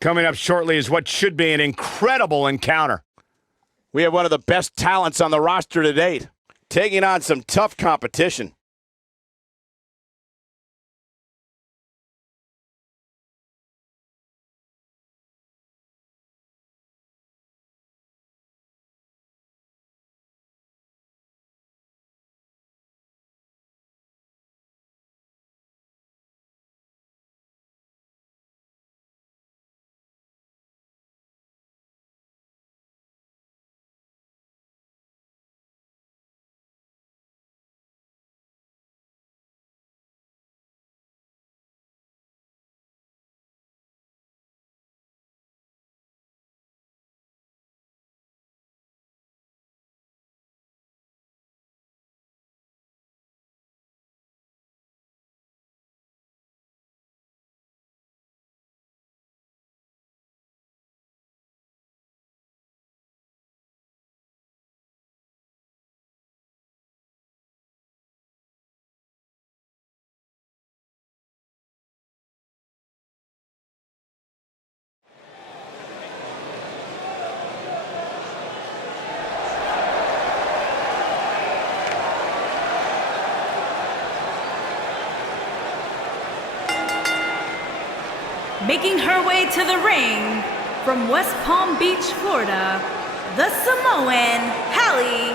Coming up shortly is what should be an incredible encounter. We have one of the best talents on the roster to date, taking on some tough competition. Making her way to the ring from West Palm Beach, Florida, the Samoan Halie.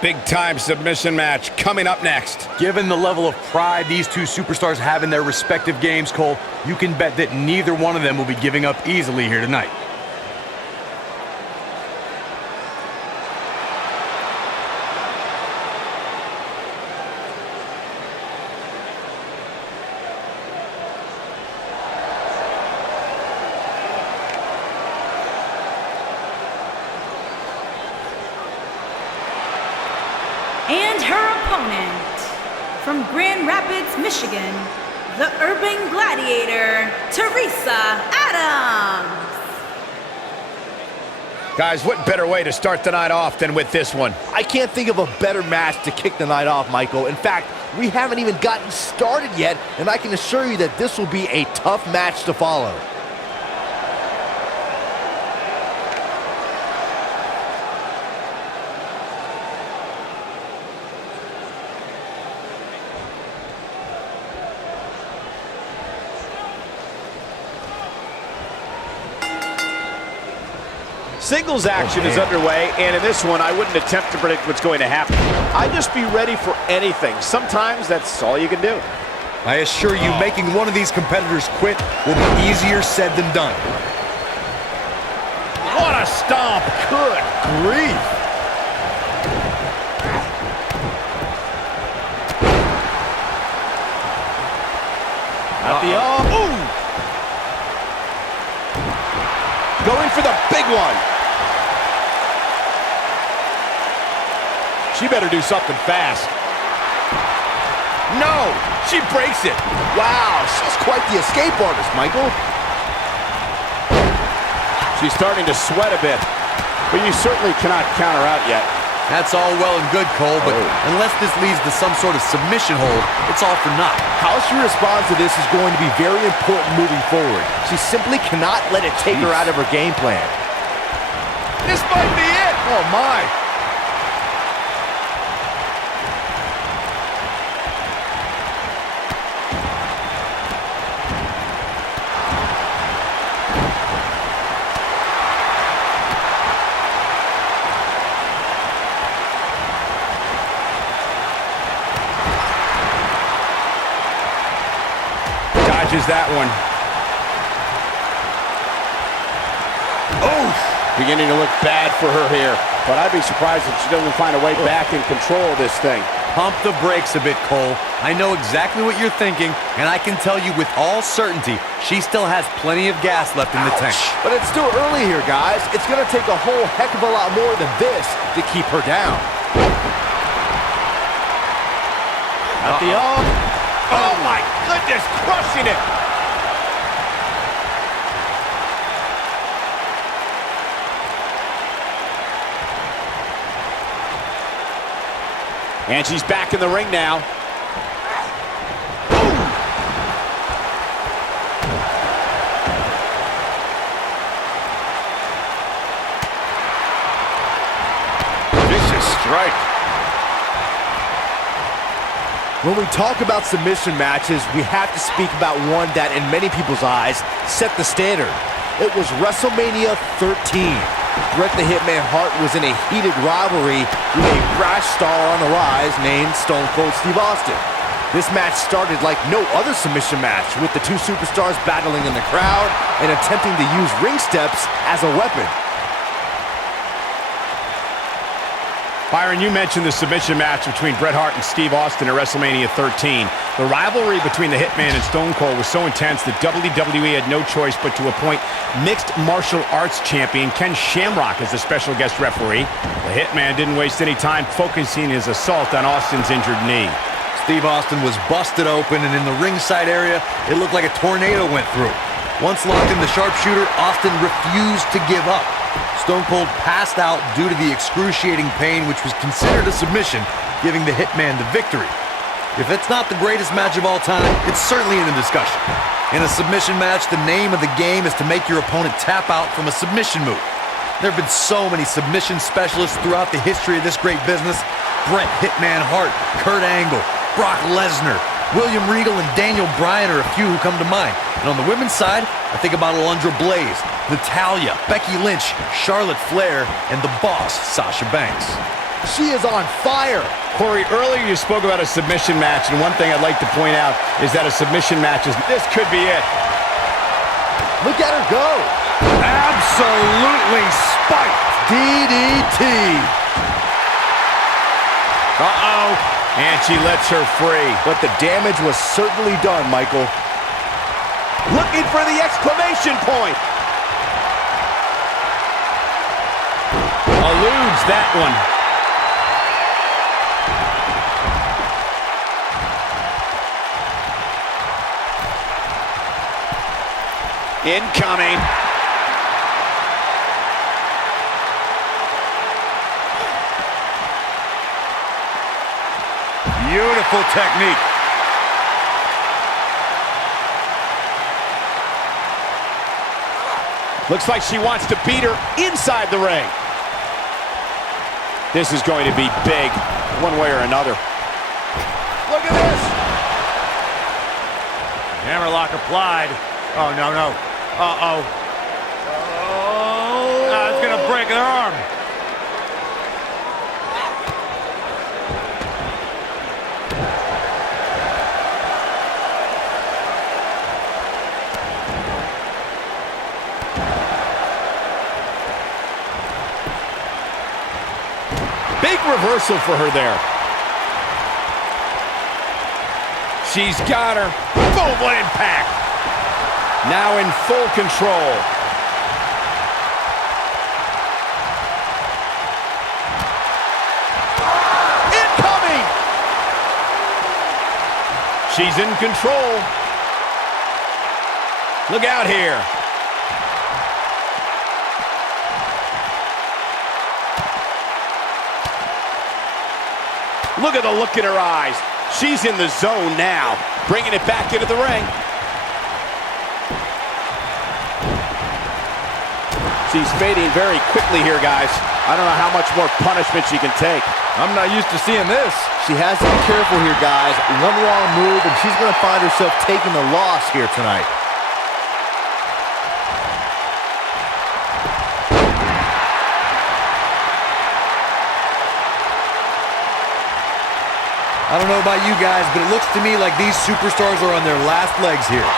Big-time submission match coming up next. Given the level of pride these two superstars have in their respective games, Cole, you can bet that neither one of them will be giving up easily here tonight. And her opponent, from Grand Rapids, Michigan, the Urban Gladiator, Teresa Adams. Guys, what better way to start the night off than with this one? I can't think of a better match to kick the night off, Michael. In fact, we haven't even gotten started yet, and I can assure you that this will be a tough match to follow. Singles action is underway, and in this one, I wouldn't attempt to predict what's going to happen. I'd just be ready for anything. Sometimes that's all you can do. I assure you, making one of these competitors quit will be easier said than done. What a stomp! Good grief! At the arm. Ooh! Going for the big one. She better do something fast. No! She breaks it! Wow, she's quite the escape artist, Michael. She's starting to sweat a bit, but you certainly cannot count her out yet. That's all well and good, Cole, but unless this leads to some sort of submission hold, it's all for naught. How she responds to this is going to be very important moving forward. She simply cannot let it take her out of her game plan. This might be it! Oh, my! Dodges that one. Oh! Beginning to look bad for her here, but I'd be surprised if she doesn't find a way back in control of this thing. Pump the brakes a bit, Cole. I know exactly what you're thinking, and I can tell you with all certainty, she still has plenty of gas left in the tank. But it's still early here, guys. It's going to take a whole heck of a lot more than this to keep her down. At the arm. Oh, my goodness, crushing it. And she's back in the ring now. right. When we talk about submission matches, we have to speak about one that, in many people's eyes, set the standard. It was WrestleMania 13. Bret the Hitman Hart was in a heated rivalry with a brash star on the rise named Stone Cold Steve Austin. This match started like no other submission match, with the two superstars battling in the crowd and attempting to use ring steps as a weapon. Byron, you mentioned the submission match between Bret Hart and Steve Austin at WrestleMania 13. The rivalry between the Hitman and Stone Cold was so intense that WWE had no choice but to appoint mixed martial arts champion Ken Shamrock as the special guest referee. The Hitman didn't waste any time focusing his assault on Austin's injured knee. Steve Austin was busted open, and in the ringside area, it looked like a tornado went through. Once locked in the sharpshooter, Austin refused to give up. Stone Cold passed out due to the excruciating pain, which was considered a submission, giving the Hitman the victory. If it's not the greatest match of all time, it's certainly in the discussion. In a submission match, the name of the game is to make your opponent tap out from a submission move. There have been so many submission specialists throughout the history of this great business. Bret Hitman Hart, Kurt Angle, Brock Lesnar, William Regal, and Daniel Bryan are a few who come to mind. And on the women's side, I think about Alundra Blaze, Natalya, Becky Lynch, Charlotte Flair, and the boss, Sasha Banks. She is on fire. Corey, earlier you spoke about a submission match, and one thing I'd like to point out is that a submission match this could be it. Look at her go. Absolutely spiked. DDT. Uh-oh. And she lets her free. But the damage was certainly done, Michael. Looking for the exclamation point. Eludes that one. Incoming. Beautiful technique. Looks like she wants to beat her inside the ring. This is going to be big, one way or another. Look at this. Hammerlock applied. Oh, no, no. Uh-oh. Oh. It's going to break her arm. Big reversal for her there. She's got her. Boom, what impact. Now in full control. Incoming! She's in control. Look out here. Look at the look in her eyes. She's in the zone now, bringing it back into the ring. She's fading very quickly here, guys. I don't know how much more punishment she can take. I'm not used to seeing this. She has to be careful here, guys. One wrong move, and she's going to find herself taking the loss here tonight. I don't know about you guys, but it looks to me like these superstars are on their last legs here.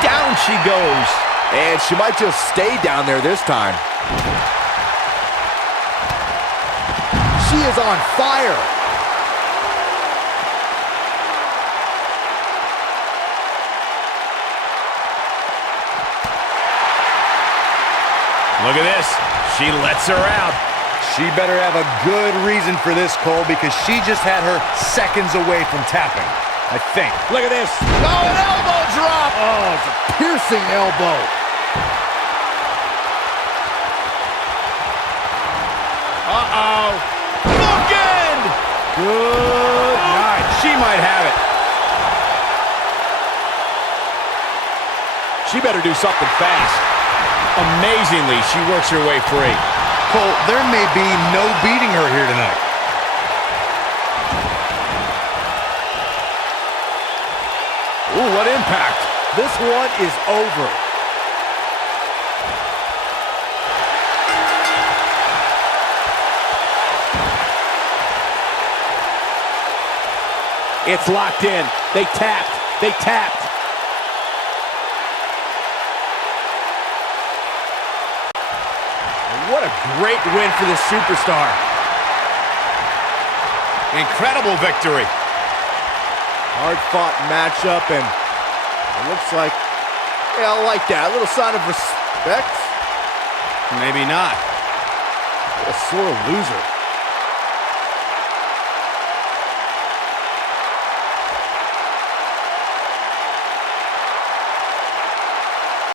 Down she goes. And she might just stay down there this time. She is on fire. Look at this. She lets her out. She better have a good reason for this, Cole, because she just had her seconds away from tapping, I think. Look at this. Oh, an elbow drop. Oh, it's a piercing elbow. Uh-oh. Bookend. Good night. She might have it. She better do something fast. Amazingly, she works her way free. Cole, there may be no beating her here tonight. Ooh, what impact. This one is over. It's locked in. They tapped. They tapped. What a great win for this superstar. Incredible victory. Hard-fought matchup, and it looks like, yeah, I like that. A little sign of respect. Maybe not. What a sore loser.